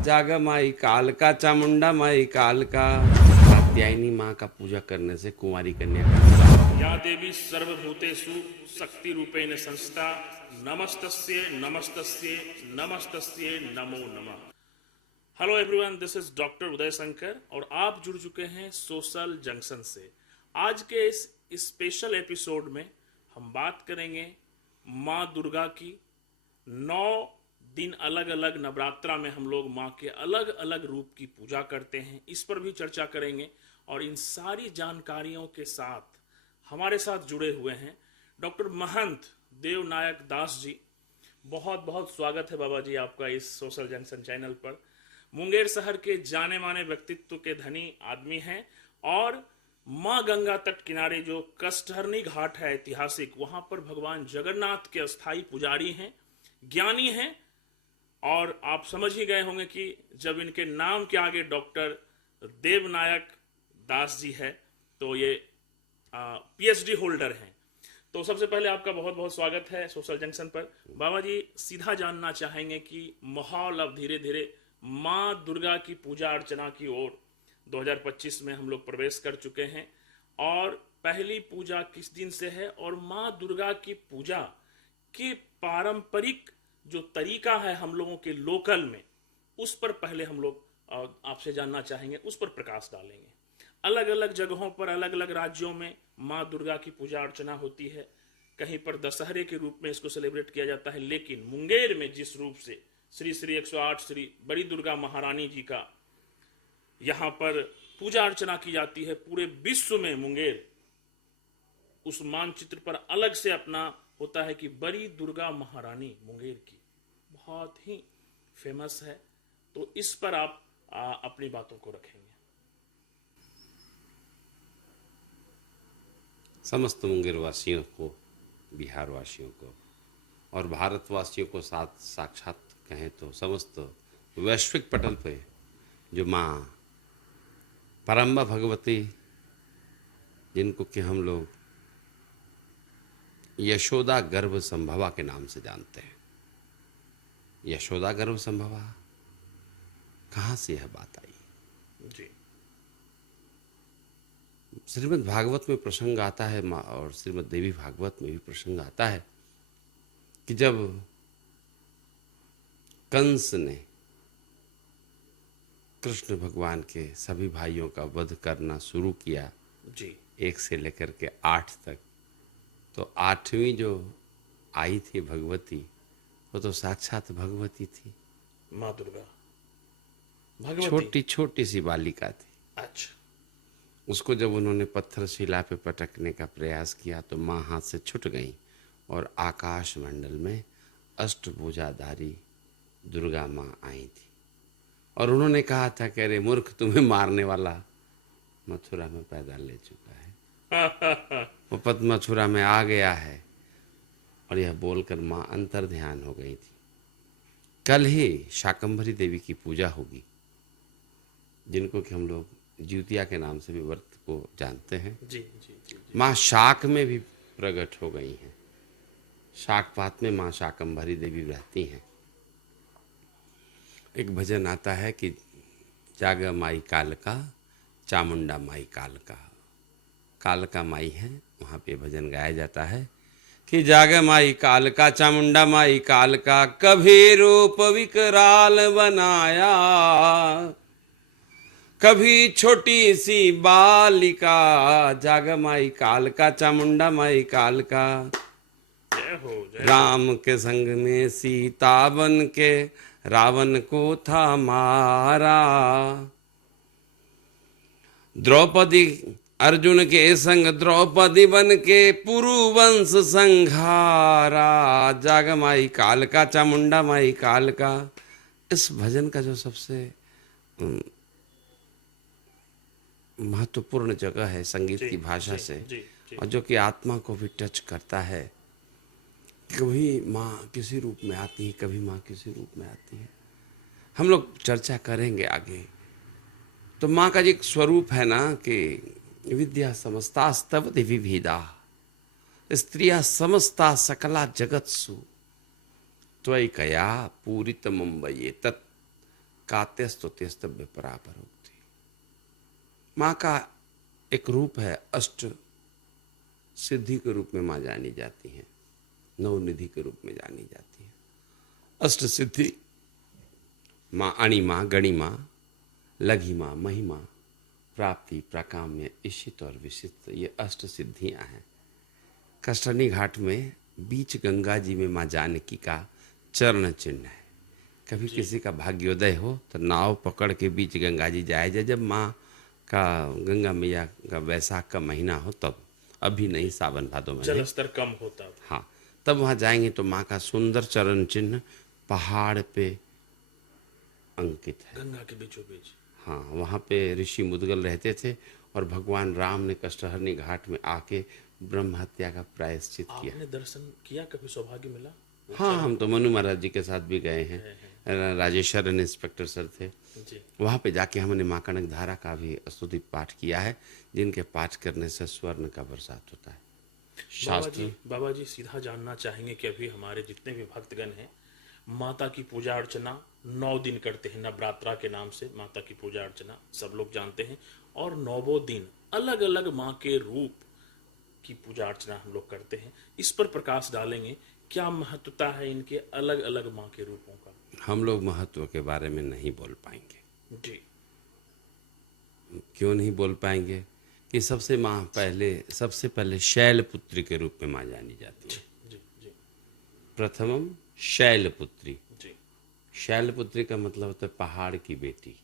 जागा माई कालका, चामुंडा माई कालका। कात्यायनी माँ का पूजा करने से कुंवारी कन्या का विवाह होता है। या देवी सर्वभूतेषु शक्ति रूपेण संस्था नमस्तस्ये नमस्तस्ये नमस्तस्ये नमो नमः। Hello everyone, this is doctor Uday Shankar और आप जुड़ चुके हैं सोशल जंक्शन से। आज के इस स्पेशल एपिसोड में हम बात करेंगे माँ दुर्गा की। 9 दिन अलग अलग नवरात्रा में हम लोग माँ के अलग अलग रूप की पूजा करते हैं, इस पर भी चर्चा करेंगे। और इन सारी जानकारियों के साथ हमारे साथ जुड़े हुए हैं डॉक्टर महंत देवनायक दास जी। बहुत बहुत स्वागत है बाबा जी आपका इस सोशल जंक्शन चैनल पर। मुंगेर शहर के जाने माने व्यक्तित्व के धनी आदमी हैं और माँ गंगा तट किनारे जो कष्टहरनी घाट है ऐतिहासिक, वहां पर भगवान जगन्नाथ के अस्थाई पुजारी हैं, ज्ञानी हैं। और आप समझ ही गए होंगे कि जब इनके नाम के आगे डॉक्टर देवनायक दास जी है तो ये पीएचडी होल्डर हैं। तो सबसे पहले आपका बहुत बहुत स्वागत है सोशल जंक्शन पर। बाबा जी, सीधा जानना चाहेंगे कि माहौल अब धीरे धीरे माँ दुर्गा की पूजा अर्चना की ओर 2025 में हम लोग प्रवेश कर चुके हैं और पहली पूजा किस दिन से है और माँ दुर्गा की पूजा के पारंपरिक जो तरीका है हम लोगों के लोकल में, उस पर पहले हम लोग आपसे जानना चाहेंगे, उस पर प्रकाश डालेंगे। अलग अलग जगहों पर अलग अलग राज्यों में माँ दुर्गा की पूजा अर्चना होती है। कहीं पर दशहरे के रूप में इसको सेलिब्रेट किया जाता है, लेकिन मुंगेर में जिस रूप से श्री श्री 108 श्री बड़ी दुर्गा महारानी जी का यहाँ पर पूजा अर्चना की जाती है, पूरे विश्व में मुंगेर उस मानचित्र पर अलग से अपना होता है कि बड़ी दुर्गा महारानी मुंगेर की बहुत ही फेमस है। तो इस पर आप अपनी बातों को रखेंगे। समस्त मुंगेर वासियों को, बिहार वासियों को और भारतवासियों को साथ साक्षात कहें तो समस्त वैश्विक पटल पे जो माँ परम्बा भगवती, जिनको कि हम लोग यशोदा गर्भ संभवा के नाम से जानते हैं। यशोदा गर्भ संभवा, कहाँ से यह बात आई? जी, श्रीमद् भागवत में प्रसंग आता है माँ, और श्रीमद् देवी भागवत में भी प्रसंग आता है कि जब कंस ने कृष्ण भगवान के सभी भाइयों का वध करना शुरू किया, जी, 1 से लेकर के 8 तक, तो 8वीं जो आई थी भगवती, वो तो साक्षात भगवती थी। माँ दुर्गा भगवती। छोटी छोटी सी बालिका थी। अच्छा, उसको जब उन्होंने पत्थर शिला पे पटकने का प्रयास किया तो माँ हाथ से छूट गई और आकाश मंडल में अष्टभुजाधारी दुर्गा माँ आई थी। और उन्होंने कहा था कि अरे मूर्ख, तुम्हें मारने वाला मथुरा में पैदा ले चुका है, वो पद मथुरा में आ गया है। और यह बोलकर माँ अंतर ध्यान हो गई थी। कल ही शाकंभरी देवी की पूजा होगी, जिनको कि हम लोग ज्योतिया के नाम से भी व्रत को जानते हैं। जी, जी, जी, जी। माँ शाक में भी प्रकट हो गई हैं। शाकपात में माँ शाकंभरी देवी रहती हैं। एक भजन आता है कि जागा माई कालका, चामुंडा माई कालका। कालका माई है, वहाँ पे भजन गाया जाता है कि जागा माई कालका, चामुंडा माई कालका, कभी रूप विकराल बनाया, कभी छोटी सी बालिका। जागा माई कालका, चामुंडा माई कालका। जय हो, जय हो। राम के संग में सीता बन के रावण को था मारा, द्रौपदी अर्जुन के संग द्रौपदी बन के पुरु वंश संघारा। जागा माई कालका, चामुंडा माई कालका। इस भजन का जो सबसे महत्वपूर्ण जगह है संगीत की भाषा जी, से, जी, जी। और जो कि आत्मा को भी टच करता है। कभी माँ किसी रूप में आती है, कभी माँ किसी रूप में आती है। हम लोग चर्चा करेंगे आगे। तो माँ का जो एक स्वरूप है ना कि विद्या समस्तास्तव विविधा, स्त्रिया समस्ता सकला जगत्सु त्वयि कया पूरित मुंबई तत् कात्यस्तुत्यस्तव्य परापरोक्ति। माँ का एक रूप है, अष्ट सिद्धि के रूप में माँ जानी जाती है, नवनिधि के रूप में जानी जाती है। अष्ट सिद्धि माँ अणिमा, गणिमा, लघिमा, महिमा, प्राप्ति, प्राकाम्य, इशित और विशिष्ट, ये अष्ट सिद्धियां हैं। कष्टनी घाट में बीच गंगा जी में माँ जानकी का चरण चिन्ह है। कभी किसी का भाग्योदय हो तो नाव पकड़ के बीच गंगा जी जाया जाए, जब माँ का, गंगा मैया का वैशाख का महीना हो तब, अभी नहीं, सावन भादों में जल स्तर कम होता है। हाँ, तब वहाँ जाएंगे तो माँ का सुंदर चरण चिन्ह पहाड़ पे अंकित है, गंगा के बीचों बीच। हाँ, वहाँ पे ऋषि मुद्गल रहते थे और भगवान राम ने कष्टहरणी घाट में आके ब्रह्म हत्या का प्रायश्चित किया। आपने दर्शन किया, कभी सौभाग्य मिला? हाँ, हम तो मनु महाराज जी के साथ भी गए हैं। राजेश्वरन इंस्पेक्टर सर थे, जी। वहाँ पे जाके हमने माँ कनक धारा का भी स्तुति पाठ किया है, जिनके पाठ करने से स्वर्ण का बरसात होता है। शास्त्र बाबा जी सीधा जानना चाहेंगे कि अभी हमारे जितने भी भक्तगण हैं माता की पूजा अर्चना 9 दिन करते हैं, नवरात्रा के नाम से माता की पूजा अर्चना सब लोग जानते हैं, और 9 दिन अलग अलग माँ के रूप की पूजा अर्चना हम लोग करते हैं। इस पर प्रकाश डालेंगे, क्या महत्वता है इनके अलग अलग माँ के रूपों का? हम लोग महत्व के बारे में नहीं बोल पाएंगे। जी। क्यों नहीं बोल पाएंगे? कि सबसे पहले शैलपुत्री के रूप में माँ जानी जाती है। जी जी प्रथमम शैलपुत्री। जी। शैलपुत्री का मतलब होता है पहाड़ की बेटी।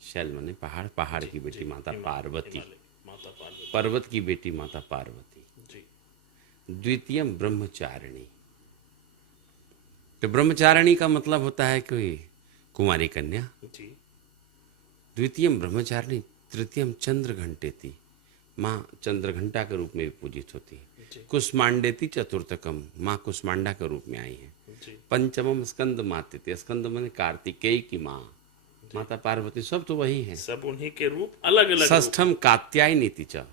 शैल माने पहाड़, पहाड़ की बेटी माता पार्वती, माता पार्वती, पर्वत की बेटी माता पार्वती। जी। द्वितीयम ब्रह्मचारिणी। तो ब्रह्मचारिणी का मतलब होता है कोई कुमारी कन्या। जी। द्वितीयम ब्रह्मचारिणी। तृतीयम चंद्र घंटेती। माँ चंद्रघंटा के रूप में भी पूजित होती है। जी। कुष्मांडेती चतुर्थकम। माँ कुष्मांडा के रूप में आई है। जी। पंचमम स्कंद मातेती। स्कंद माने कार्तिकेय की माँ, माता पार्वती, सब तो वही है, सब उन्हीं के रूप अलग अलग। षष्ठम कात्यायनी च।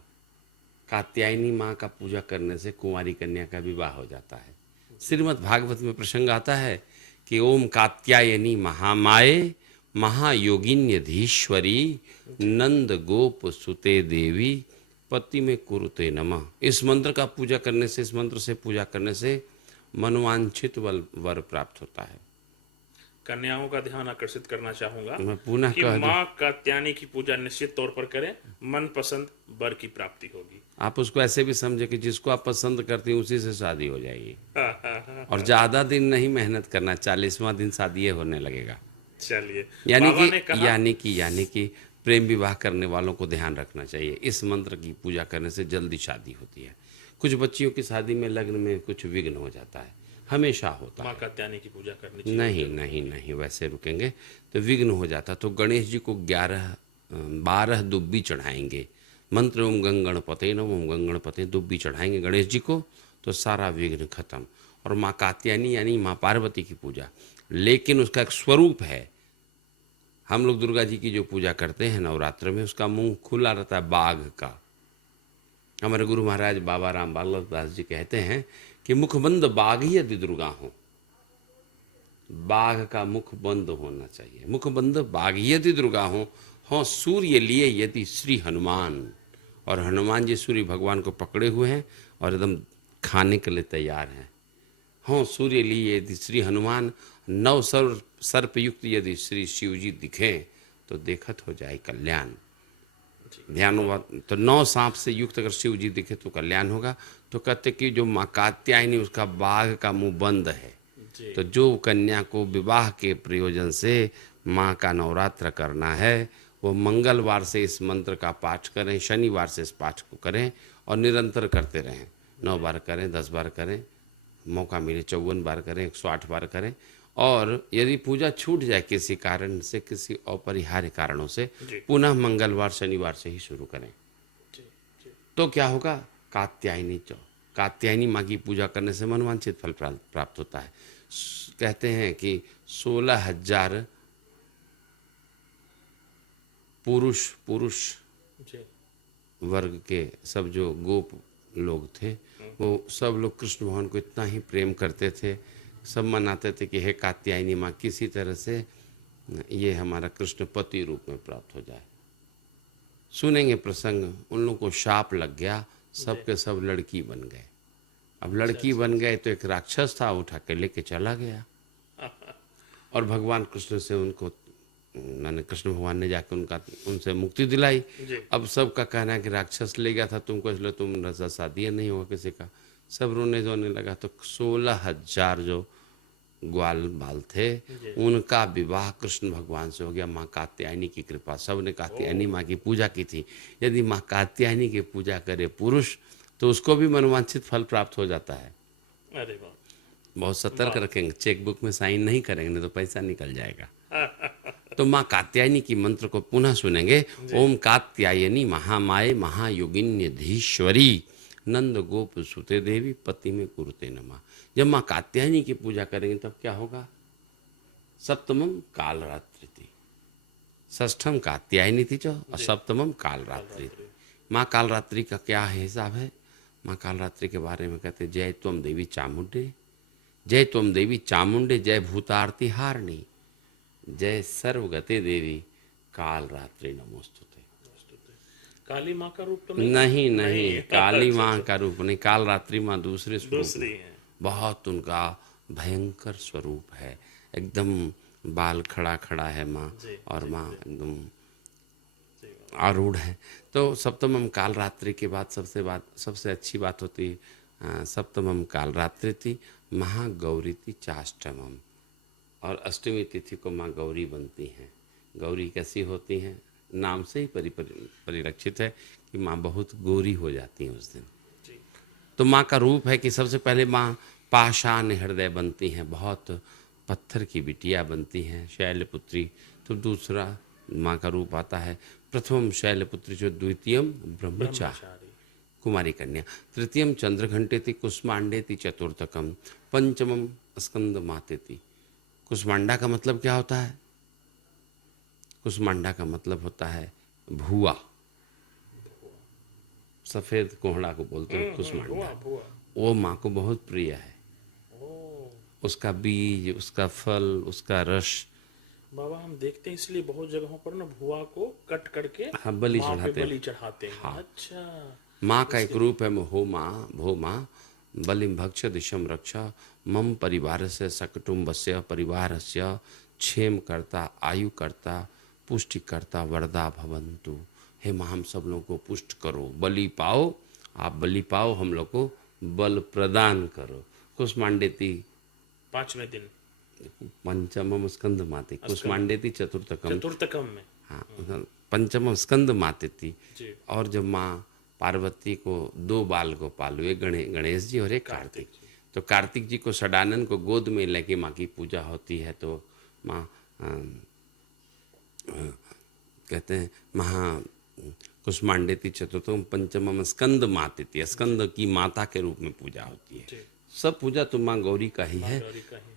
कात्यायनी माँ का पूजा करने से कुंवारी कन्या का विवाह हो जाता है। श्रीमद् भागवत में प्रसंग आता है कि ओम कात्यायनी महामाये महायोगिन्यधीश्वरी नंद गोप सुते देवी पति में कुरुते नमः। इस मंत्र का पूजा करने से, इस मंत्र से पूजा करने से मनवांछित वर प्राप्त होता है। कन्याओं का ध्यान आकर्षित करना चाहूंगा मैं पुनः कि कह दूं, माँ कात्यायनी की पूजा निश्चित तौर पर करें, मनपसंद वर की प्राप्ति होगी। आप उसको ऐसे भी समझे कि जिसको आप पसंद करती हैं उसी से शादी हो जाएगी। और ज्यादा दिन नहीं मेहनत करना, 40वां दिन शादी होने लगेगा। चलिए, यानी बाबा ने कहा, कि प्रेम विवाह करने वालों को ध्यान रखना चाहिए, इस मंत्र की पूजा करने से जल्दी शादी होती है। कुछ बच्चियों की शादी में, लग्न में कुछ विघ्न हो जाता है, हमेशा होता माँ है। कात्यायनी की पूजा करनी चाहिए। नहीं, वैसे रुकेंगे तो विघ्न हो जाता। तो गणेश जी को 12 दुब्बी चढ़ाएंगे। मंत्र ओम गंगणपते नमः, ओम गंगणपते, दुब्बी चढ़ाएंगे गणेश जी को तो सारा विघ्न खत्म। और माँ कात्यायनी यानी माँ पार्वती की पूजा, लेकिन उसका एक स्वरूप है। हम लोग दुर्गा जी की जो पूजा करते हैं नवरात्र में, उसका मुंह खुला रहता है बाघ का। हमारे गुरु महाराज बाबा राम बालक दास जी कहते हैं कि मुखबंद बाघ ही यदि दुर्गा हो, बाघ का मुख बंद होना चाहिए। मुखबंद बाघ ही यदि दुर्गा हो सूर्य लिए यदि श्री हनुमान। और हनुमान जी सूर्य भगवान को पकड़े हुए हैं और एकदम खाने के लिए तैयार हैं। हों सूर्य लिए यदि श्री हनुमान, 9 सर्प युक्त यदि श्री शिव जी दिखें तो देखत हो जाए कल्याण। ध्यान हुआ तो 9 सांप से युक्त अगर शिव जी दिखे तो कल्याण होगा। तो कहते कि जो माँ कात्यायनी, उसका बाघ का मुंह बंद है। तो जो कन्या को विवाह के प्रयोजन से माँ का नवरात्र करना है, वो मंगलवार से इस मंत्र का पाठ करें, शनिवार से इस पाठ को करें और निरंतर करते रहें। 9 बार करें, 10 बार करें, मौका मिले 54 बार करें, 108 बार करें। और यदि पूजा छूट जाए किसी कारण से, किसी अपरिहार्य कारणों से, पुनः मंगलवार शनिवार से ही शुरू करें। तो क्या होगा? कात्यायनी माँ की पूजा करने से मनवांछित फल प्राप्त होता है। कहते हैं कि 16,000 पुरुष वर्ग के सब जो गोप लोग थे, वो सब लोग कृष्ण भगवान को इतना ही प्रेम करते थे, सब मनाते थे कि हे कात्यायनी माँ, किसी तरह से ये हमारा कृष्ण पति रूप में प्राप्त हो जाए। सुनेंगे प्रसंग, उन लोगों को शाप लग गया, सब के सब लड़की बन गए। अब लड़की बन गए तो एक राक्षस था, उठा के लेके चला गया और भगवान कृष्ण से उनको, मैंने कृष्ण भगवान ने जाकर उनसे मुक्ति दिलाई। जी। अब सबका कहना है कि राक्षस ले गया था तुमको, इसलिए तुम रजा शादी नहीं होगा किसी का। सब रोने धोने लगा। तो 16,000 जो ग्वाल बाल थे उनका विवाह कृष्ण भगवान से हो गया, माँ कात्यायनी की कृपा। सबने कात्यायनी माँ की पूजा की थी। यदि माँ कात्यायनी की पूजा करे पुरुष तो उसको भी मनवांछित फल प्राप्त हो जाता है। अरे वाह, बहुत सतर्क रखेंगे, चेकबुक में साइन नहीं करेंगे नहीं तो पैसा निकल जाएगा। तो माँ कात्यायनी की मंत्र को पुनः सुनेंगे। ओम कात्यायनी महामाये महायोगिन्य धीश्वरी नंद गोप सुते देवी पति में कुरुते नमा। जब माँ कात्यायनी की पूजा करेंगे तब क्या होगा? सप्तमम काल रात्रि थी, षष्ठम कात्यायनी थी जो, और सप्तमम काल रात्रि। माँ काल रात्रि का क्या हिसाब है? माँ काल रात्रि के बारे में कहते जय त्वम देवी चामुंडे, जय त्वम देवी चामुंडे, जय भूतारती हारणी, जय सर्वगते देवी काल रात्रि नमोस्तुते। काली माँ का रूप तो नहीं नहीं, काली माँ का रूप नहीं, काल रात्रि माँ दूसरे स्वरूप दूसरी में। है। बहुत उनका भयंकर स्वरूप है, एकदम बाल खड़ा खड़ा है माँ, और माँ एकदम आरूढ़ है। तो सप्तमम काल रात्रि के बाद सबसे अच्छी बात होती सप्तमम काल रात्रि थी, महागौरी थी चाष्टमम, और अष्टमी तिथि को माँ गौरी बनती हैं। गौरी कैसी होती हैं? नाम से ही परिलक्षित है कि माँ बहुत गोरी हो जाती हैं उस दिन। तो माँ का रूप है कि सबसे पहले माँ पाषाण हृदय बनती हैं, बहुत पत्थर की बिटिया बनती हैं, शैलपुत्री। तो दूसरा माँ का रूप आता है प्रथम शैलपुत्री जो, द्वितीयम ब्रह्मचारी कुमारी कन्या, तृतीयम चंद्रघंटेति कुष्मांडेति चतुर्थकम, पंचमम स्कंद मातेति। कुष्मांडा का मतलब क्या होता है? कुष्मांडा का मतलब होता है भुआ, सफेद कोहड़ा को बोलते हैं कुष्मांडा। वो माँ को बहुत प्रिय है। उसका बीज, उसका फल, उसका रस। बाबा हम देखते हैं इसलिए बहुत जगहों पर ना भुआ को कट करके हाँ, बलि माँ पे चढ़ाते हैं। बलि चढ़ाते हैं। हाँ। अच्छा, माँ का एक रूप है हो माँ, भो माँ, बलिम भक्ष दिशम रक्ष, मम परिवार से सकुटुम्ब से परिवार से क्षेम करता, आयु करता, पुष्टि करता, वरदा भवंतु। हे माँ, हम सब लोगों को पुष्ट करो, बलि पाओ, आप बलि पाओ, हम लोग को बल प्रदान करो। कुष्मांडेति 5वें दिन, पंचमम स्कंद माते, कुष्मांडेति चतुर्थकम में। हाँ, पंचम स्कंद माते थी। जी। और जब माँ पार्वती को 2 बाल गोपाल हुए, गणेश जी और एक कार्तिक। तो कार्तिक जी को षडानन को गोद में लेके माँ की पूजा होती है। तो माँ कहते हैं महा कुष्मांडेति चतुर्थम पंचमम स्कंद मातेति, स्कंद की माता के रूप में पूजा होती है। सब पूजा तो माँ गौरी का ही है।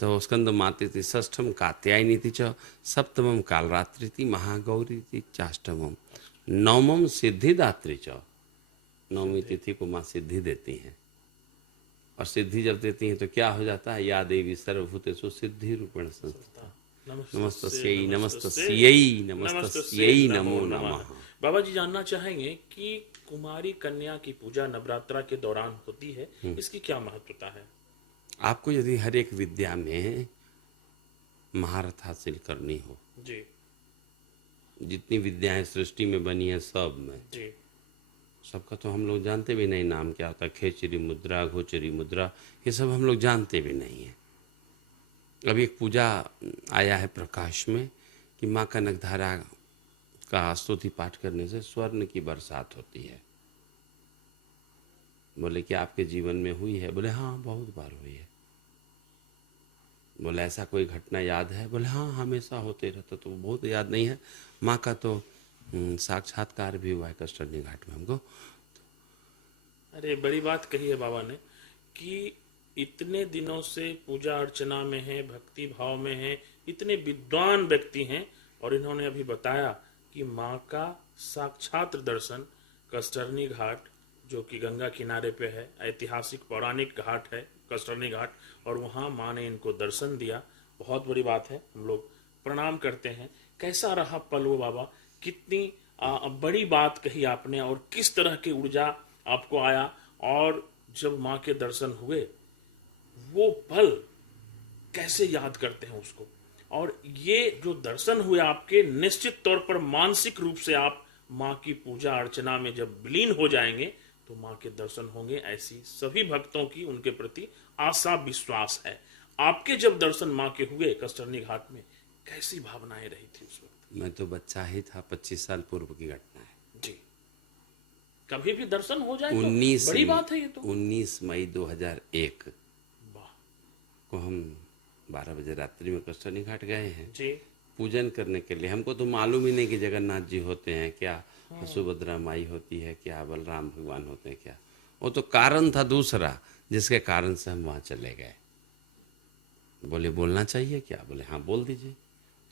तो स्कंद मातेति, षष्ठम कात्यायनी थी च, सप्तमम कालरात्रि थी, महागौरी थी चाष्टमम, नवमम सिद्धिदात्री च। नवमी तिथि को माँ सिद्धि देती हैं, और सिद्धि जब देती हैं तो क्या हो जाता है? या देवी सर्वभूतेषु सिद्धि रूपेण संस्थिता, नमस्तस्यै नमस्तस्यै नमस्तस्यै नमो नमः। बाबा जी जानना चाहेंगे कि कुमारी कन्या की पूजा नवरात्रा के दौरान होती है, इसकी क्या महत्वता है? आपको यदि हर एक विद्या में महारत हासिल करनी हो, जी, जितनी विद्याएं सृष्टि में बनी है सब में, जी, सबका तो हम लोग जानते भी नहीं नाम क्या होता है। खेचरी मुद्रा, घोचरी मुद्रा, ये सब हम लोग जानते भी नहीं है। अभी एक पूजा आया है प्रकाश में कि माँ कनकधारा का स्तुति पाठ करने से स्वर्ण की बरसात होती है। बोले कि आपके जीवन में हुई है? बोले हाँ, बहुत बार हुई है। बोले ऐसा कोई घटना याद है? बोले हाँ, हमेशा होते रहता। तो बहुत याद नहीं है। माँ का तो साक्षात्कार भी हुआ है कष्टर्नी घाट में हमको। अरे बड़ी बात कही है बाबा ने कि इतने दिनों से पूजा अर्चना में है, भक्ति भाव में है, इतने विद्वान व्यक्ति हैं, और इन्होंने अभी बताया कि माँ का साक्षात दर्शन कष्टर्नी घाट, जो कि गंगा किनारे पे है, ऐतिहासिक पौराणिक घाट है कष्टर्नी घाट, और वहाँ माँ ने इनको दर्शन दिया। बहुत बड़ी बात है। हम लोग प्रणाम करते हैं। कैसा रहा पल वो बाबा, कितनी बड़ी बात कही आपने और किस तरह की ऊर्जा आपको आया, और जब माँ के दर्शन हुए वो पल कैसे याद करते हैं उसको। और ये जो दर्शन हुए आपके, निश्चित तौर पर मानसिक रूप से आप माँ की पूजा अर्चना में जब विलीन हो जाएंगे तो माँ के दर्शन होंगे, ऐसी सभी भक्तों की उनके प्रति आशा विश्वास है। आपके जब दर्शन माँ के हुए कष्टरनी घाट में, कैसी भावनाएं रही थी उस वक्त? मैं तो बच्चा ही था, 25 साल पूर्व की घटना है। जी, कभी भी दर्शन हो जाए तो 19 बड़ी बात है ये तो। 19 मई 2001 वाह को हम 12 बजे रात्रि में कष्टरनी घाट गए हैं जी। पूजन करने के लिए। हमको तो मालूम ही नहीं कि जगन्नाथ जी होते हैं क्या, सुभद्रा माई होती है क्या, बलराम भगवान होते हैं क्या। वो तो कारण था दूसरा जिसके कारण से हम वहाँ चले गए। बोले बोलना चाहिए क्या, बोले हाँ बोल दीजिए।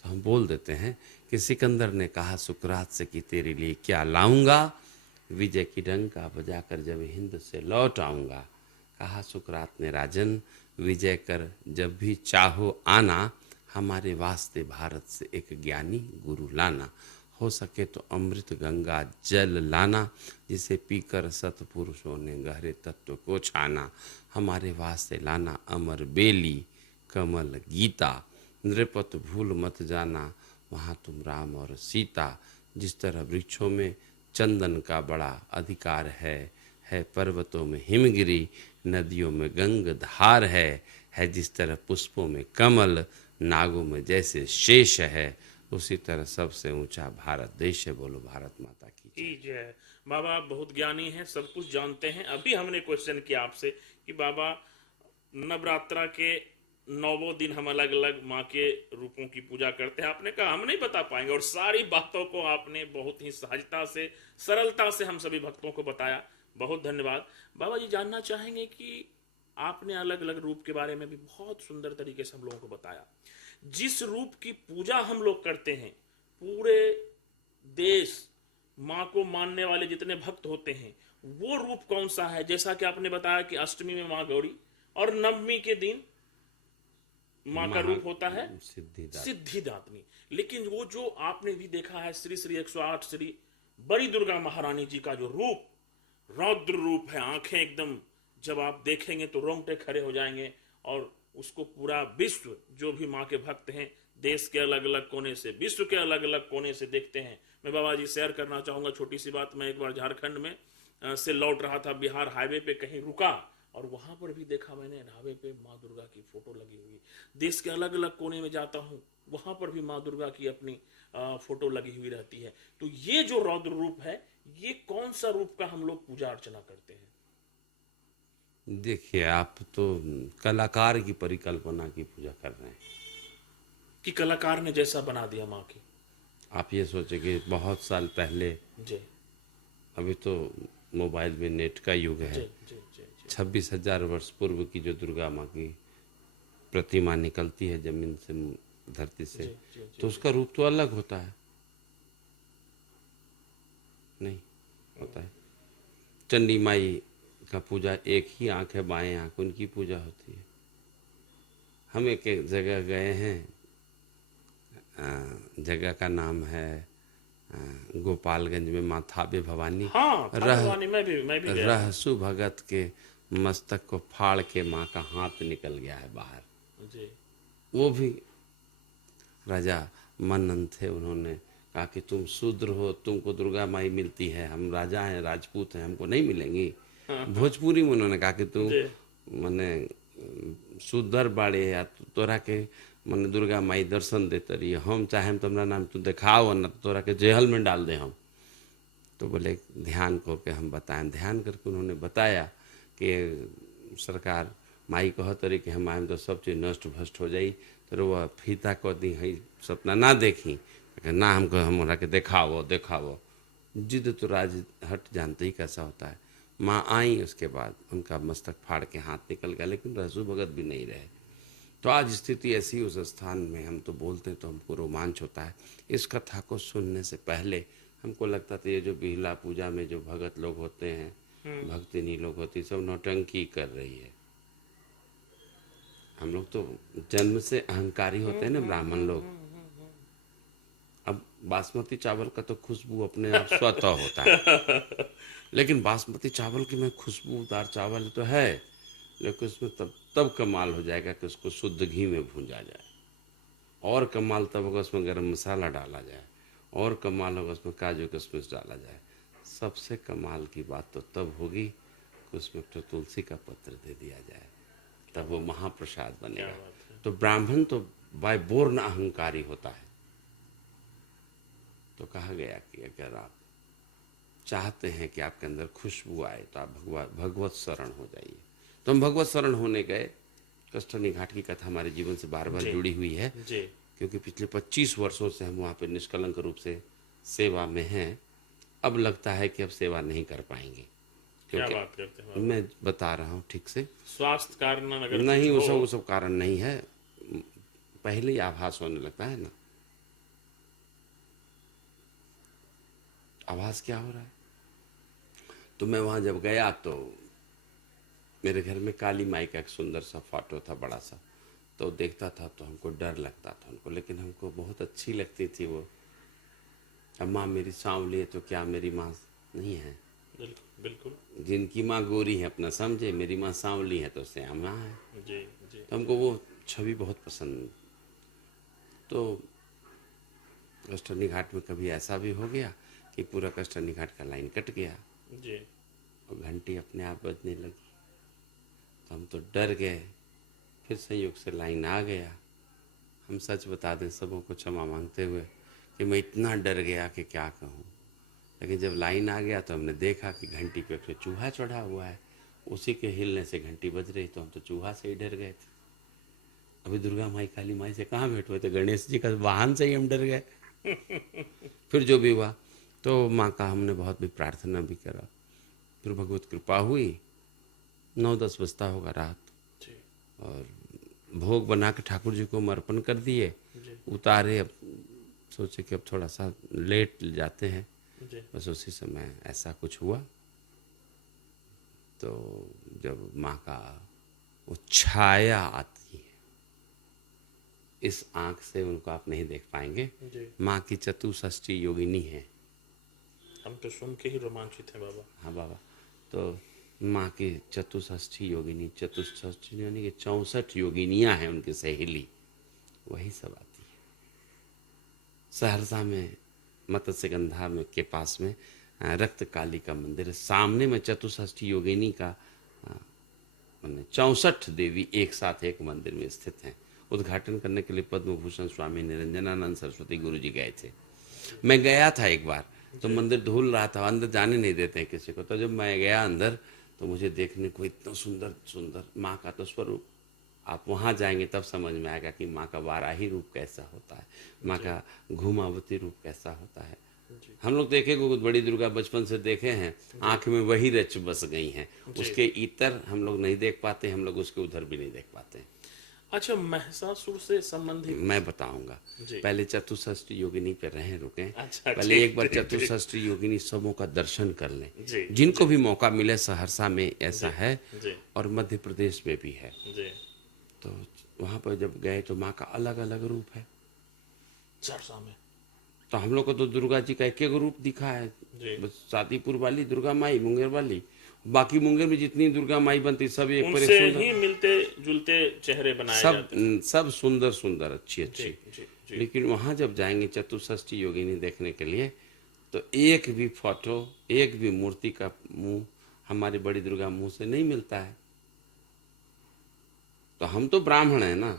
तो हम बोल देते हैं कि सिकंदर ने कहा सुकरात से कि तेरे लिए क्या लाऊंगा, विजय की डंका बजाकर जब हिंद से लौट आऊंगा। कहा सुकरात ने राजन, विजय कर जब भी चाहो आना, हमारे वास्ते भारत से एक ज्ञानी गुरु लाना। हो सके तो अमृत गंगा जल लाना, जिसे पीकर सतपुरुषों ने गहरे तत्व को छाना। हमारे वास्ते लाना अमर बेली कमल गीता, नृपत भूल मत जाना, वहाँ तुम राम और सीता। जिस तरह वृक्षों में चंदन का बड़ा अधिकार है पर्वतों में हिमगिरी, नदियों में गंग धार है जिस तरह पुष्पों में कमल, नागों में जैसे शेष है, उसी तरह सबसे ऊंचा भारत देश है। बोलो भारत माता की जय। जय। बाबा बहुत ज्ञानी हैं, सब कुछ जानते हैं। अभी हमने क्वेश्चन किया आपसे कि बाबा नवरात्रा के 9 दिन हम अलग अलग माँ के रूपों की पूजा करते हैं, आपने कहा हम नहीं बता पाएंगे, और सारी बातों को आपने बहुत ही सहजता से सरलता से हम सभी भक्तों को बताया। बहुत धन्यवाद। बाबा जी जानना चाहेंगे कि आपने अलग अलग रूप के बारे में भी बहुत सुंदर तरीके से हम लोगों को बताया। जिस रूप की पूजा हम लोग करते हैं, पूरे देश माँ को मानने वाले जितने भक्त होते हैं, वो रूप कौन सा है? जैसा कि आपने बताया कि अष्टमी में माँ गौरी और नवमी के दिन माँ का रूप होता है सिद्धिदात्री। लेकिन वो जो आपने भी देखा है श्री श्री 108 श्री बड़ी दुर्गा महारानी जी का जो रूप, रौद्र रूप है, आंखें एकदम जब आप देखेंगे तो रोंगटे खड़े हो जाएंगे, और उसको पूरा विश्व जो भी माँ के भक्त हैं देश के अलग अलग कोने से, विश्व के अलग अलग कोने से देखते हैं। मैं बाबा जी शेयर करना चाहूंगा छोटी सी बात। मैं एक बार झारखंड में से लौट रहा था, बिहार हाईवे पे कहीं रुका, और वहां पर भी देखा मैंने ढाबे पे माँ दुर्गा की फोटो लगी हुई। देश के अलग अलग कोने में जाता हूँ, वहां पर भी माँ दुर्गा की अपनी फोटो लगी हुई रहती है। तो ये जो रौद्र रूप है, ये कौन सा रूप का हम लोग पूजा अर्चना करते हैं? देखिए, आप तो कलाकार की परिकल्पना की पूजा कर रहे हैं कि कलाकार ने जैसा बना दिया माँ की। आप ये सोचे कि बहुत साल पहले, जी अभी तो मोबाइल में नेट का युग है, जी जी जी जी 26,000 वर्ष पूर्व की जो दुर्गा माँ की प्रतिमा निकलती है जमीन से, धरती से, जी जी जी तो उसका रूप तो अलग होता है, नहीं होता है। चंडी माई का पूजा एक ही आंख है, बाएं आंख, उनकी पूजा होती है। हम एक जगह गए हैं, जगह का नाम है गोपालगंज में माँ थाबे भवानी। हाँ, थाबे भवानी मैं भी गया। रहसु भगत के मस्तक को फाड़ के माँ का हाथ निकल गया है बाहर। जी वो भी राजा मनन थे, उन्होंने कहा कि तुम शूद्र हो, तुमको दुर्गा माई मिलती है, हम राजा हैं, राजपूत हैं, हमको नहीं मिलेंगी। भोजपुरी में उन्होंने कहा कि तू मने सुधर बाड़े या तोरा के मने दुर्गा माई दर्शन देते रही, हम चाहे तुम्हारा नाम तू दिखाओ न तो तोरा के जेहल में डाल दे हम। तो बोले ध्यान करके हम बताएं। ध्यान करके उन्होंने बताया कि सरकार माई कहत रही कि हम आए तो सब चीज़ नष्ट भ्रष्ट हो जाई, तो वह फीता कह दी है सपना ना देखी ना, हमको हमरा के देखावो देखावो। जिद तो राज हट जानते ही कैसा होता है। माँ आई, उसके बाद उनका मस्तक फाड़ के हाथ निकल गया, लेकिन रहसु भगत भी नहीं रहे। तो आज स्थिति ऐसी, उस स्थान में हम तो बोलते हैं तो हमको रोमांच होता है। इस कथा को सुनने से पहले हमको लगता था ये जो बिहला पूजा में जो भगत लोग होते हैं, भक्तिनी लोग होती, सब नौटंकी कर रही है। हम लोग तो जन्म से अहंकारी होते हैं ना ब्राह्मण लोग, बासमती चावल का तो खुशबू अपने आप स्वतः होता है, लेकिन बासमती चावल की में खुशबूदार चावल तो है, लेकिन उसमें तब तब कमाल हो जाएगा कि उसको शुद्ध घी में भूंजा जाए, और कमाल तब होगा उसमें गरम मसाला डाला जाए, और कमाल होगा उसमें काजू किशमिश डाला जाए। सबसे कमाल की बात तो तब होगी कि उसमें तो तुलसी का पत्र दे दिया जाए, तब वो महाप्रसाद क्या बनेगा। बात है। तो ब्राह्मण तो बाय बोर्न अहंकारी होता है। तो कहा गया कि अगर आप चाहते हैं कि आपके अंदर खुशबू आए तो आप भगवत शरण हो जाइए। तो हम भगवत शरण होने गए। कष्टनी घाट की कथा हमारे जीवन से बार बार जी। जुड़ी हुई है, जी। क्योंकि पिछले 25 वर्षों से हम वहाँ पे निष्कलंक रूप से सेवा में हैं। अब लगता है कि अब सेवा नहीं कर पाएंगे, क्या क्योंकि बात करते हैं बाबा। मैं बता रहा हूँ ठीक से, स्वास्थ्य कारण अगर नहीं कुछ हो, वो सब कारण नहीं है, पहले ही आभास होने लगता है ना। आभास क्या हो रहा है? तो मैं वहाँ जब गया तो मेरे घर में काली माई का एक सुंदर सा फोटो था, बड़ा सा, तो देखता था तो हमको डर लगता था उनको, लेकिन हमको बहुत अच्छी लगती थी वो। अब माँ मेरी सांवली है तो क्या मेरी माँ नहीं है? बिल्कुल बिल्कुल। जिनकी माँ गोरी है अपना समझे, मेरी माँ सांवली है तो श्यामा है। जी। जी। तो हमको वो छवि बहुत पसंद। तो कष्टनी घाट में कभी ऐसा भी हो गया कि पूरा कष्टनी घाट का लाइन कट गया जी। और घंटी अपने आप बजने लगी, तो हम तो डर गए। फिर संयोग से लाइन आ गया। हम सच बता दें सबों को क्षमा मांगते हुए कि मैं इतना डर गया कि क्या कहूँ, लेकिन जब लाइन आ गया तो हमने देखा कि घंटी पे फिर चूहा चढ़ा हुआ है, उसी के हिलने से घंटी बज रही, तो हम तो चूहा से ही डर गए थे। अभी दुर्गा माई काली माई से कहाँ भेंट हुए थे, गणेश जी का वाहन से ही हम डर गए। फिर जो भी हुआ तो माँ का हमने बहुत भी प्रार्थना भी करा, फिर भगवत कृपा हुई। 9-10 बजता होगा रात, जी। और भोग बना के ठाकुर जी को हम अर्पण कर दिए, जी। उतारे। अब सोचे कि अब थोड़ा सा लेट जाते हैं, जी। बस उसी समय ऐसा कुछ हुआ। तो जब माँ का वो छाया आती है, इस आंख से उनको आप नहीं देख पाएंगे। जी। माँ की चतुष्षष्ठी योगिनी है। हम तो सुन के ही रोमांचित हैं बाबा। हाँ बाबा। तो माँ की चतुष्षष्ठी योगिनी, चतुष्षष्ठी यानी कि 64 योगिनियाँ हैं उनकी सहेली, वही सब आती है। सहरसा में मत्स्यगंधा में के पास में रक्त काली का मंदिर है, सामने में चतुष्षष्ठी योगिनी का 64 देवी एक साथ एक मंदिर में स्थित हैं। उद्घाटन करने के लिए पद्म भूषण स्वामी निरंजनानंद सरस्वती गुरु जी गए थे। मैं गया था एक बार, तो मंदिर धुल रहा था, अंदर जाने नहीं देते हैं किसी को। तो जब मैं गया अंदर तो मुझे देखने को इतना सुंदर सुंदर माँ का तो स्वरूप, आप वहाँ जाएंगे तब समझ में आएगा कि माँ का वाराही रूप कैसा होता है, माँ का घूमावती रूप कैसा होता है। हम लोग देखे को बड़ी दुर्गा बचपन से देखे हैं, आंख में वही रच बस गई हैं, उसके इतर हम लोग नहीं देख पाते, हम लोग उसके उधर भी नहीं देख पाते। अच्छा, महिषासुर से संबंधित मैं बताऊंगा, जी। पहले चतुष्षष्ठी योगिनी पे रहें रुके। अच्छा, पहले ठीक, एक बार ठीक, ठीक। चतुष्षष्ठी योगिनी सबों का दर्शन कर लें, जी। जिनको भी मौका मिले। सहरसा में ऐसा है जी। और मध्य प्रदेश में भी है। जी। तो वहाँ पर जब गए तो माँ का अलग अलग रूप है। सरसा में तो हम लोग को तो दुर्गा जी का एक एक रूप दिखा है, जी। बस सादीपुर वाली दुर्गा माई, मुंगेर वाली, बाकी मुंगेर में जितनी दुर्गा माई बनती सब एक पर एक उनसे सुंदर, ही मिलते जुलते चेहरे बनाए जाते हैं। सब सुंदर सुंदर, अच्छी अच्छी। जी। जी। जी। लेकिन वहाँ जब जाएंगे चतुष्षष्ठी योगिनी देखने के लिए, तो एक भी फोटो, एक भी मूर्ति का मुंह हमारी बड़ी दुर्गा मुंह से नहीं मिलता है। तो हम तो ब्राह्मण है ना,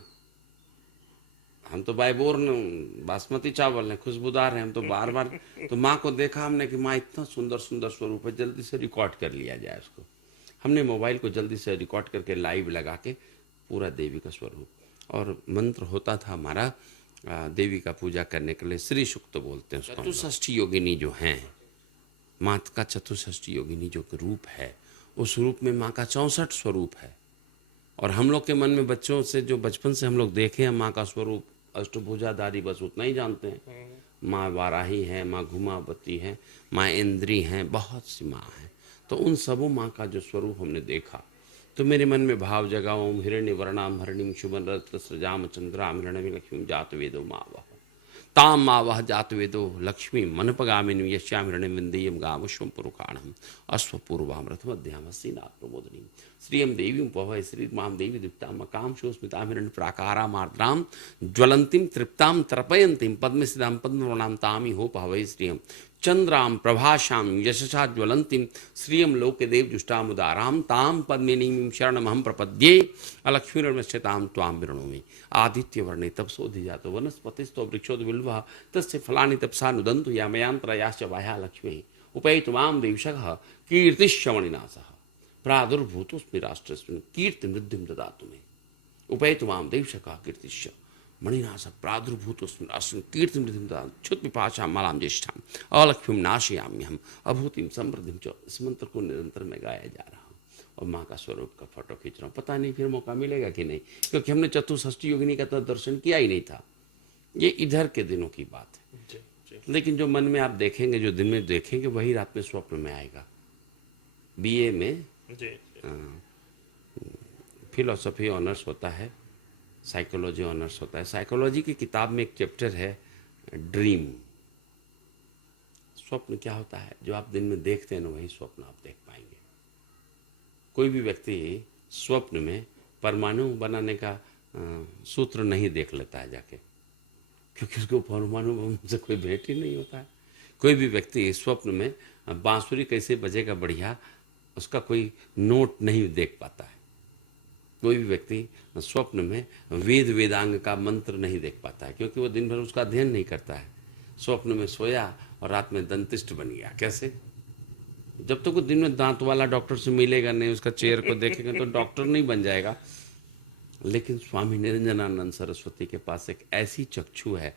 हम तो बायबोर्न बासमती चावल हैं, खुशबूदार हैं, हम तो बार बार तो माँ को देखा हमने कि माँ इतना सुंदर सुंदर स्वरूप है, जल्दी से रिकॉर्ड कर लिया जाए उसको। हमने मोबाइल को जल्दी से रिकॉर्ड करके लाइव लगा के पूरा देवी का स्वरूप, और मंत्र होता था हमारा देवी का पूजा करने के लिए, श्री सुक्त बोलते हैं उसको। चतुष्षष्ठी योगिनी जो हैं, माँ का चतुष्षष्ठी योगिनी जो रूप है, उस रूप में माँ का 64 स्वरूप है। और हम लोग के मन में बच्चों से जो बचपन से हम लोग देखे हैं माँ का स्वरूप अष्टभुजाधारी, बस उतना ही जानते हैं। माँ वाराही है, माँ घुमावती है, माँ इंद्री हैं, बहुत सी माँ हैं। तो उन सबों माँ का जो स्वरूप हमने देखा तो मेरे मन में भाव जगा, ओम हिरण्य वर्णाम हरणिम शुभन रत्र सृजाम चंद्राम हिरण्यम लक्ष्मी जात वेदो माँ। ताम आवह जात वेदो लक्ष्मी मनपगामिनी यश्यामिरणिम विंदेयम गामश्वम पुरुखाणम अश्वपूर्वामृतमध्यामस्सीना प्रमोदनी श्रियम देवीं पवय श्रीमां देवी दीप्ताम कामशोस्मितामिरण प्राकारामार्द्रां ज्वलंतीं तृप्तां तर्पयन्तीं पद्मसिदां पद्मवर्णां तामि होपहवै श्रियं चंद्रां प्रभाषां यशसा ज्वलंतीं श्रियं लोकदेव जुष्टामुदारां तां पद्मिनीं शरणमहं प्रपद्ये अलक्ष्मीर्नश्यतां त्वां विरणोमि आदित्यवर्णे तपसोऽधिजातो वनस्पतिस्तो वृक्षोद बिल्वः तस्य फलानि तपसा नुदन्तु यामयान्त्रयाश्च बाह्या लक्ष्मीः उपैतु मां देवशः कीर्तिश्चमणिनासः प्रादुर्भूतोऽस्मि राष्ट्रस्मिन् कीर्तिमृद्धिं ददातु मे उपैतु मां देवशः कीर्तिश्च मणिनाश प्रादुर्भूतोऽस्मि राष्ट्रस्मिन् कीर्तिमृद्धिं ददातु क्षुत्पिपाशां मलां ज्येष्ठाम् अलक्ष्मीं नाशयाम्यहम् अभूतिं समृद्धिं च। इस मंत्र को निरंतर मैं गाया जा रहा हूँ और माँ का स्वरूप का फोटो खींच रहा हूँ। पता नहीं फिर मौका मिलेगा कि नहीं, क्योंकि हमने चतुष्षष्ठी योगिनी का तो दर्शन किया ही नहीं था। ये इधर के दिनों की बात है। लेकिन जो मन में आप देखेंगे, जो दिन में देखेंगे, वही रात में स्वप्न में आएगा। बीए में फिलोसफी ऑनर्स होता है, साइकोलॉजी ऑनर्स होता है। साइकोलॉजी की किताब में एक चैप्टर है ड्रीम। स्वप्न क्या होता है? जो आप दिन में देखते हैं ना, वही स्वप्न आप देख पाएंगे। कोई भी व्यक्ति स्वप्न में परमाणु बनाने का सूत्र नहीं देख लेता है जाके, क्योंकि उसको परमाणु बम से कोई भेंट ही नहीं होता है। कोई भी व्यक्ति स्वप्न में बांसुरी कैसे बजेगा बढ़िया, उसका कोई नोट नहीं देख पाता है। कोई भी व्यक्ति स्वप्न में वेद वेदांग का मंत्र नहीं देख पाता है, क्योंकि वो दिन भर उसका अध्ययन नहीं करता है। स्वप्न में सोया और रात में दंतिस्ट बन गया। कैसे? जब तक वो दिन में दांत वाला डॉक्टर से मिलेगा नहीं, उसका चेहरे को देखेगा, तो डॉक्टर नहीं बन जाएगा। लेकिन स्वामी निरंजनानंद सरस्वती के पास एक ऐसी चक्षु है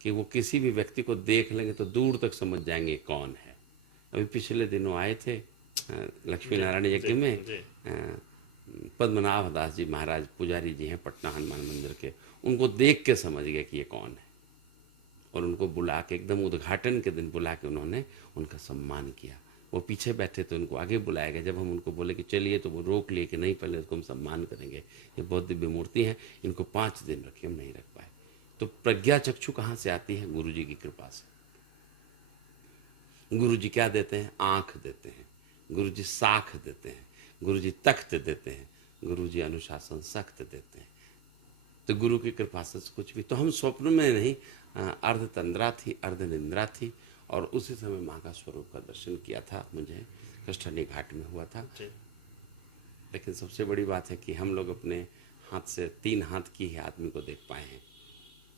कि वो किसी भी व्यक्ति को देख लेंगे तो दूर तक समझ जाएंगे कौन है। अभी पिछले दिनों आए थे लक्ष्मी नारायण यज्ञ में, पद्मनाभ दास जी महाराज पुजारी जी हैं पटना हनुमान मंदिर के, उनको देख के समझ गए कि ये कौन है। और उनको बुला के एकदम उद्घाटन के दिन बुला के उन्होंने उनका सम्मान किया। वो पीछे बैठे थे, उनको आगे बुलाया गया। जब हम उनको बोले कि चलिए, तो वो रोक लिए कि नहीं, पहले इसको हम सम्मान करेंगे, ये बहुत दिव्य मूर्ति है, इनको 5 दिन रखिए। हम नहीं रख पाए। तो प्रज्ञा चक्षु कहाँ से आती है? गुरु जी की कृपा से। गुरु जी क्या देते हैं? आँख देते हैं। गुरु जी साख देते हैं। गुरु जी तख्त देते हैं। गुरु जी अनुशासन सख्त देते हैं। तो गुरु की कृपा से कुछ भी। तो हम स्वप्न में नहीं, अर्ध तंद्रा थी, अर्ध निंद्रा थी, और उसी समय माँ का स्वरूप का दर्शन किया था। मुझे कष्टनी घाट में हुआ था। लेकिन सबसे बड़ी बात है कि हम लोग अपने हाथ से 3 हाथ की ही आदमी को देख पाए हैं,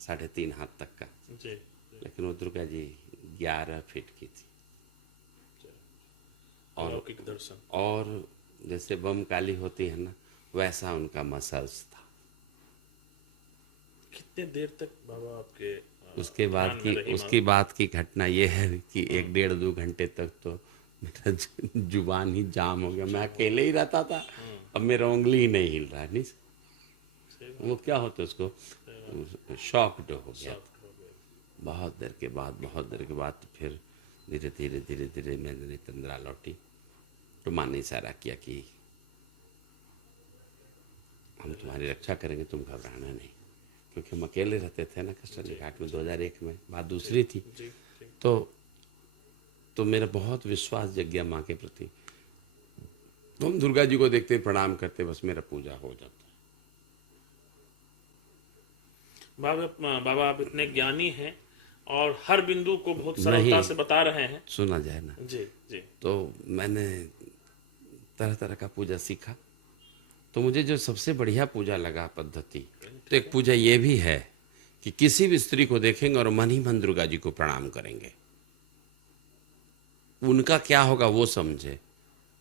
3.5 हाथ तक का। लेकिन वो दुर्गा जी 11 फीट की थी। और जैसे बम काली होती है ना, वैसा उनका मसल्स था। कितने देर तक बाबा आपके उसके बाद की घटना ये है कि 1-1.5-2 घंटे तक तो मेरा जुबान ही जाम हो गया। मैं अकेले ही रहता था, अब मेरा उंगली ही नहीं हिल रहा। नहीं, वो क्या होता है, उसको शॉक्ड हो गया। बहुत देर के बाद फिर धीरे धीरे मेरी तंद्रा लौटी। तो माँ ने इशारा किया कि हम तुम्हारी रक्षा करेंगे, तुम घबराना नहीं। क्योंकि हम अकेले रहते थे ना कष्टनी घाट में। 2001 में बात दूसरी थी। तो मेरा बहुत विश्वास जग गया माँ के प्रति। तो हम दुर्गा जी को देखते प्रणाम करते, बस मेरा पूजा हो जाता। बाबा आप इतने ज्ञानी हैं और हर बिंदु को बहुत सरलता से बता रहे हैं। सुना जाए ना जी जी। तो मैंने तरह तरह का पूजा सीखा। तो मुझे जो सबसे बढ़िया पूजा लगा पद्धति, तो एक पूजा ये भी है कि किसी भी स्त्री को देखेंगे और मन ही मन दुर्गा जी को प्रणाम करेंगे। उनका क्या होगा वो समझे।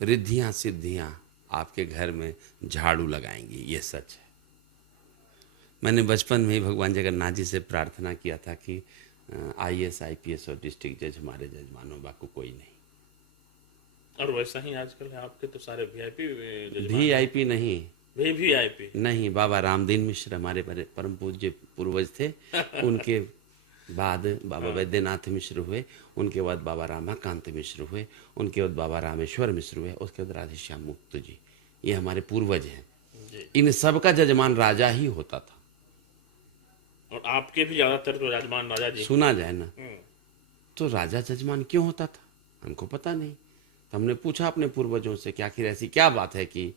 रिद्धियां सिद्धियां आपके घर में झाड़ू लगाएंगी, ये सच है। मैंने बचपन में ही भगवान जगन्नाथ जी से प्रार्थना किया था कि IAS IPS और डिस्ट्रिक्ट जज हमारे जजमानों, बाकी कोई नहीं। और वैसा ही आजकल है, आपके तो सारे VIP नहीं, VIP नहीं। बाबा रामदीन मिश्र हमारे परम पूज्य पूर्वज थे। उनके बाद बाबा वैद्यनाथ मिश्र हुए, उनके बाद बाबा रामाकांत मिश्र हुए, उनके बाद बाबा रामेश्वर मिश्र हुए, उसके बाद राधेश्याम मुक्त जी। ये हमारे पूर्वज हैं। इन सब का जजमान राजा ही होता था। और आपके भी ज्यादातर तो राजमान राजा जी। सुना जाए ना, हम्म, तो राजा जजमान क्यों होता था हमको पता नहीं। तो हमने पूछा अपने पूर्वजों से कि आखिर ऐसी क्या बात है कि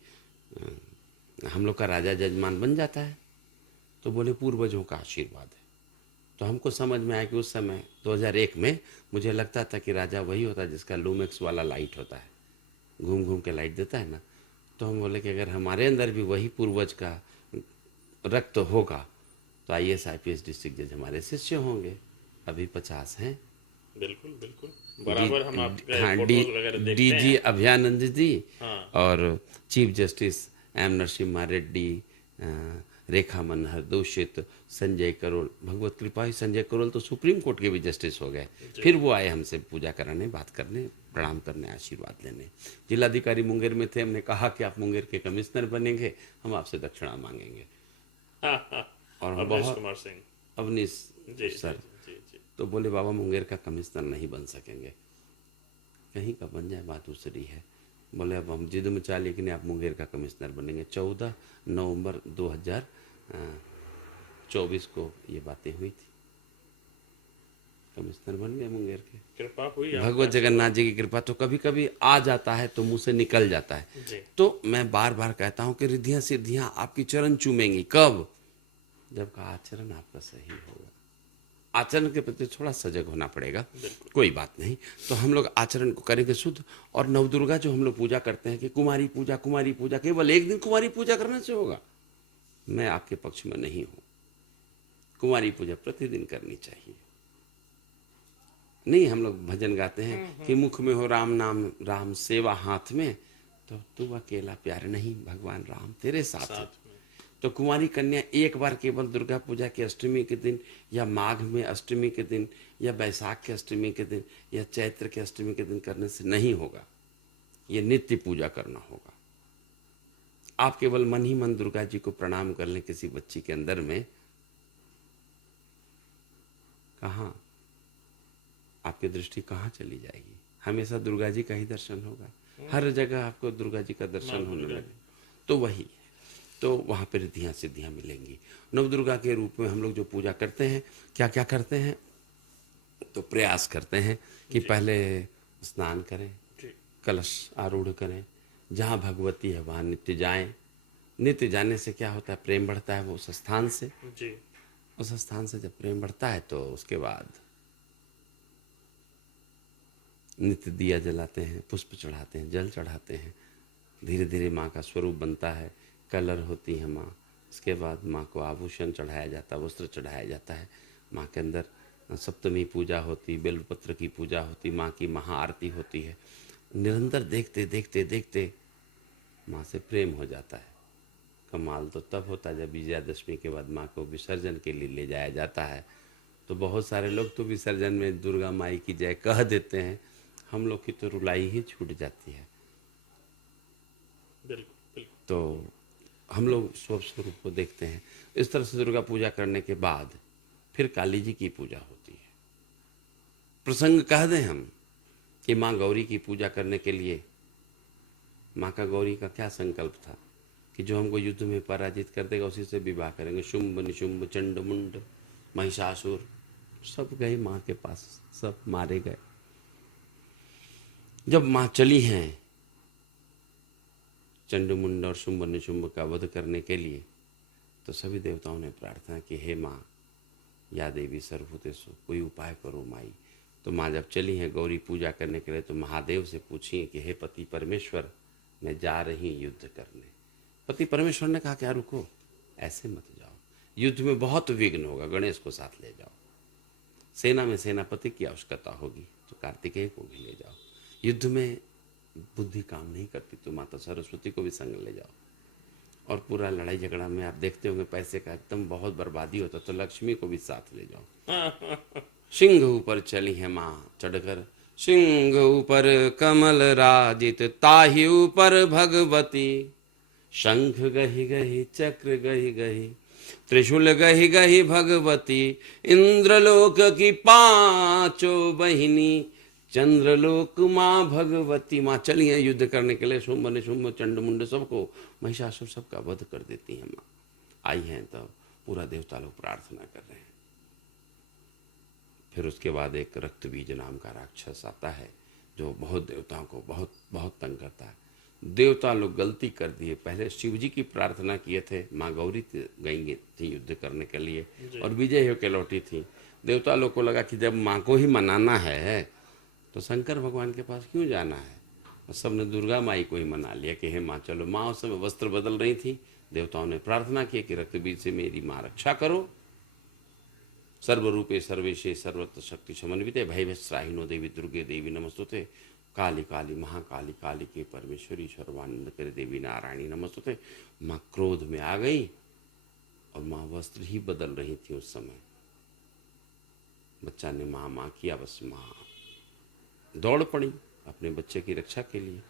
हम लोग का राजा जजमान बन जाता है। तो बोले पूर्वजों का आशीर्वाद है। तो हमको समझ में आया कि उस समय 2001 में मुझे लगता था कि राजा वही होता है जिसका लूमेक्स वाला लाइट होता है, घूम घूम के लाइट देता है ना। तो हम बोले कि अगर हमारे अंदर भी वही पूर्वज का रक्त होगा तो IAS IPS डिस्ट्रिक्ट जज हमारे शिष्य होंगे। अभी 50 हैं। बिल्कुल बिल्कुल, बराबर हम आपके हाँ, फोटोज वगैरह देखते DG हैं। अभयानंद जी हाँ और chief justice M Narasimha Reddy, Rekha Manhar Doshit, Sanjay Karol, Bhagwat Kripa ही संजय करोल तो सुप्रीम कोर्ट के भी जस्टिस हो गए। फिर वो आए हमसे पूजा कराने, बात करने, प्रणाम करने, आशीर्वाद लेने। जिलाधिकारी मुंगेर में थे, हमने कहा कि आप मुंगेर के कमिश्नर बनेंगे, हम आपसे दक्षिणा मांगेंगे। हाँ हाँ, और हम अवनीश बहुत कुमार सिंह अवनीश जी सर, जी जी। तो बोले बाबा मुंगेर का कमिश्नर नहीं बन सकेंगे। कहीं का बन जाए बात दूसरी है। बोले अब हम जिद मचा लिए कि नहीं, आप मुंगेर का कमिश्नर बनेंगे। 14 नवंबर 2024 को ये बातें हुई थी। कमिश्नर बन गए मुंगेर के। कृपा हुई आपका भगवत जगन्नाथ जी की कृपा। तो कभी कभी आ जाता है तो मुंह से निकल जाता है। जी। तो मैं बार बार कहता हूं कि रिद्धियां सिद्धियां आपकी चरण चूमेंगी। कब? जब का आचरण आपका सही होगा। आचरण के प्रति थोड़ा सजग होना पड़ेगा, कोई बात नहीं। तो हम लोग आचरण को करेंगे शुद्ध। और नवदुर्गा जो हम लोग पूजा करते हैं कि कुमारी पूजा केवल एक दिन कुमारी पूजा करने से होगा, मैं आपके पक्ष में नहीं हूं। कुमारी पूजा प्रतिदिन करनी चाहिए। नहीं, हम लोग भजन गाते हैं कि मुख में हो राम नाम, राम सेवा हाथ में, तो तू अकेला प्यार नहीं, भगवान राम तेरे साथ है। साथ में तो कुंवारी कन्या एक बार केवल दुर्गा पूजा की अष्टमी के दिन, या माघ में अष्टमी के दिन, या बैसाख के अष्टमी के दिन, या चैत्र के अष्टमी के दिन करने से नहीं होगा। ये नित्य पूजा करना होगा। आप केवल मन ही मन दुर्गा जी को प्रणाम कर लें किसी बच्ची के अंदर में, कहाँ आपकी दृष्टि कहाँ चली जाएगी? हमेशा दुर्गा जी का ही दर्शन होगा। हर जगह आपको दुर्गा जी का दर्शन होने लगे तो वही है। तो वहां पर रिद्धियां सिद्धियां मिलेंगी। नवदुर्गा के रूप में हम लोग जो पूजा करते हैं, क्या क्या करते हैं? तो प्रयास करते हैं कि पहले स्नान करें, जी कलश आरूढ़ करें, जहाँ भगवती है वहाँ नित्य जाएं। नित्य जाने से क्या होता है? प्रेम बढ़ता है वो उस स्थान से। जी। उस स्थान से जब प्रेम बढ़ता है तो उसके बाद नित्य दिया जलाते हैं, पुष्प चढ़ाते हैं, जल चढ़ाते हैं। धीरे धीरे माँ का स्वरूप बनता है, कलर होती है माँ। इसके बाद माँ को आभूषण चढ़ाया जाता है, वस्त्र चढ़ाया जाता है। माँ के अंदर सप्तमी पूजा होती, बेलपत्र की पूजा होती, माँ की महाआरती होती है। निरंतर देखते देखते देखते माँ से प्रेम हो जाता है। कमाल तो तब होता है जब विजयादशमी के बाद माँ को विसर्जन के लिए ले जाया जाता है। तो बहुत सारे लोग तो विसर्जन में दुर्गा माई की जय कह देते हैं, हम लोग की तो रुलाई ही छूट जाती है। बिल्कुल बिल्कुल। तो हम लोग स्व स्वरूप को देखते हैं। इस तरह से दुर्गा पूजा करने के बाद फिर काली जी की पूजा होती है। प्रसंग कह दें हम कि माँ गौरी की पूजा करने के लिए, माँ का गौरी का क्या संकल्प था कि जो हमको युद्ध में पराजित कर देगा उसी से विवाह करेंगे। शुंभ निशुंभ चंड मुंड महिषासुर सब गए माँ के पास, सब मारे गए। जब माँ चली हैं चंडमुंड और शुंभ निशुंभ का वध करने के लिए, तो सभी देवताओं ने प्रार्थना की, हे माँ या देवी सर्वभूतेषु, कोई उपाय करो माई। तो माँ जब चली हैं गौरी पूजा करने के लिए, तो महादेव से पूछिए कि हे पति परमेश्वर, मैं जा रही युद्ध करने। पति परमेश्वर ने कहा क्या रुको, ऐसे मत जाओ, युद्ध में बहुत विघ्न होगा, गणेश को साथ ले जाओ। सेना में सेनापति की आवश्यकता होगी तो कार्तिकेय को भी ले जाओ। युद्ध में बुद्धि काम नहीं करती तो माता सरस्वती को भी संग ले जाओ। और पूरा लड़ाई झगड़ा में आप देखते होंगे पैसे का एकदम बहुत बर्बादी होता, तो लक्ष्मी को भी साथ ले जाओ। सिंह ऊपर चली है माँ चढ़कर, सिंह ऊपर कमल राजित, ताहि ऊपर भगवती। शंख गही गही चक्र गही गही, त्रिशूल गही गही भगवती। इंद्रलोक की पांचों बहिनी, चंद्रलोक माँ भगवती। माँ चली है युद्ध करने के लिए, शुंभ निशुंभ चंड मुंड सबको, महिषासुर सबका वध कर देती है माँ। आई हैं तो पूरा देवता लोग प्रार्थना कर रहे हैं, फिर उसके बाद एक रक्त बीज नाम का राक्षस आता है जो बहुत देवताओं को बहुत बहुत तंग करता है। देवता लोग गलती कर दिए, पहले शिव जी की प्रार्थना किए थे, माँ गौरी गई थी युद्ध करने के लिए और विजय होकर लौटी थी। देवता लोग को लगा कि जब माँ को ही मनाना है तो शंकर भगवान के पास क्यों जाना है, और सबने दुर्गा माई को ही मना लिया कि हे माँ चलो। माँ उस समय वस्त्र बदल रही थी, देवताओं ने प्रार्थना की कि रक्त बीज से मेरी माँ रक्षा करो। सर्वरूपे सर्वेशे सर्वत्र शक्ति समन्विते भयभस्त्राहिनो देवी दुर्गे देवी नमस्तुते काली काली महाकाली काली के परमेश्वरी सर्वानंद करे देवी नारायणी नमस्तुते। माँ क्रोध में आ गई और माँ वस्त्र ही बदल रही थी उस समय। बच्चा ने माँ माँ किया, बस माँ दौड़ पड़ी अपने बच्चे की रक्षा के लिए।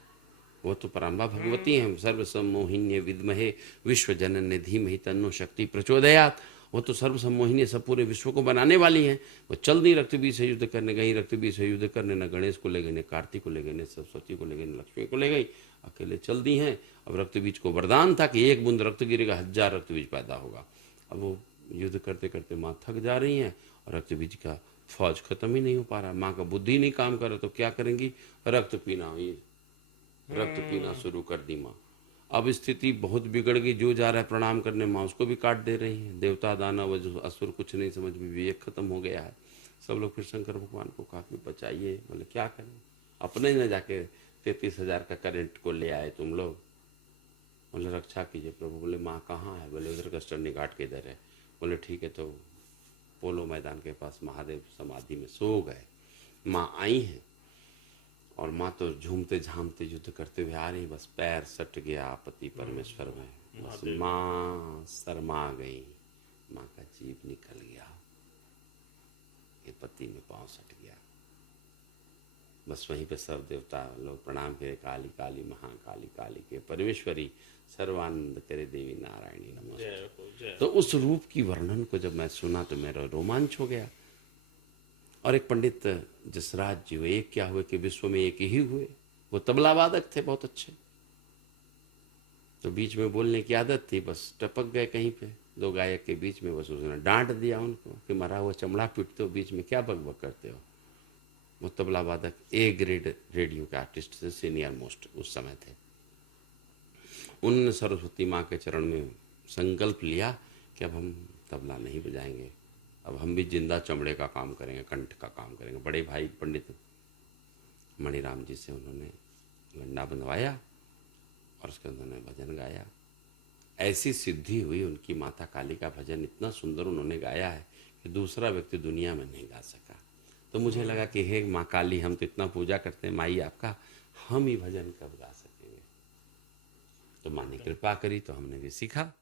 वो तो पराम्बा भगवती हैं, सर्वसम्मोहिन्य विद्महे विश्व जनन्य धीमहि तन्नो शक्ति प्रचोदयात्। वो तो सर्वसम्मोहिनी, सब पूरे विश्व को बनाने वाली हैं। वो चल दी रक्तबीज से युद्ध करने गई, रक्तबीज से युद्ध करने न गणेश को ले गई, न कार्तिक को ले गई, न सरस्वती को ले गई, न लक्ष्मी को ले गई, अकेले चल दी हैं। अब रक्तबीज को वरदान था कि एक बूंद रक्त गिरेगा 1000 रक्तबीज पैदा होगा। अब वो युद्ध करते करते माँ थक जा रही हैं और रक्तबीज का फौज खत्म ही नहीं हो पा रहा। माँ का बुद्धि नहीं काम कर रहा तो क्या करेंगी, रक्त पीना, ये रक्त पीना शुरू कर दी माँ। अब स्थिति बहुत बिगड़ गई, जो जा रहा है प्रणाम करने माँ उसको भी काट दे रही है। देवता दानव असुर कुछ नहीं समझ में, विवेक खत्म हो गया है। सब लोग फिर शंकर भगवान को कहा कि बताइए, बोले क्या करें, अपने न जाके 33,000 का करंट को ले आए तुम लोग। बोले रक्षा कीजिए प्रभु। बोले माँ कहाँ है, बोले उधर कस्टर्नी घाट के इधर है। बोले ठीक है, तो पोलो मैदान के पास महादेव समाधि में सो गए। माँ आई हैं और माँ तो झूमते झामते युद्ध करते हुए आ रही, बस पैर सट गया पति परमेश्वर में, बस माँ शर्मा गई, माँ का जीव निकल गया, ये पति में पांव सट गया। बस वहीं पे सब देवता लोग प्रणाम करे, काली काली महाकाली काली के परमेश्वरी सर्वानंद करे देवी नारायणी नमस्ते। तो उस रूप की वर्णन को जब मैं सुना तो मेरा रोमांच हो गया। और एक पंडित जसराज जी, वो एक क्या हुए कि विश्व में एक ही हुए। वो तबला वादक थे बहुत अच्छे, तो बीच में बोलने की आदत थी, बस टपक गए कहीं पे दो गायक के बीच में, बस उसने डांट दिया उनको कि मरा हुआ चमड़ा पीटते हो, बीच में क्या बकबक करते हो। वो तबला वादक ए ग्रेड रेडियो के आर्टिस्ट से सीनियर मोस्ट उस समय थे। उन्होंने सरस्वती माँ के चरण में संकल्प लिया कि अब हम तबला नहीं बजाएंगे, अब हम भी जिंदा चमड़े का काम करेंगे, कंठ का काम करेंगे। बड़े भाई पंडित मणिराम जी से उन्होंने गंडा बंधवाया और उसके उन्होंने भजन गाया। ऐसी सिद्धि हुई, उनकी माता काली का भजन इतना सुंदर उन्होंने गाया है कि दूसरा व्यक्ति दुनिया में नहीं गा सका। तो मुझे लगा कि हे माँ काली, हम तो इतना पूजा करते हैं माई आपका, हम ही भजन कब गा सकेंगे। तो माँ ने कृपा करी तो हमने भी सीखा।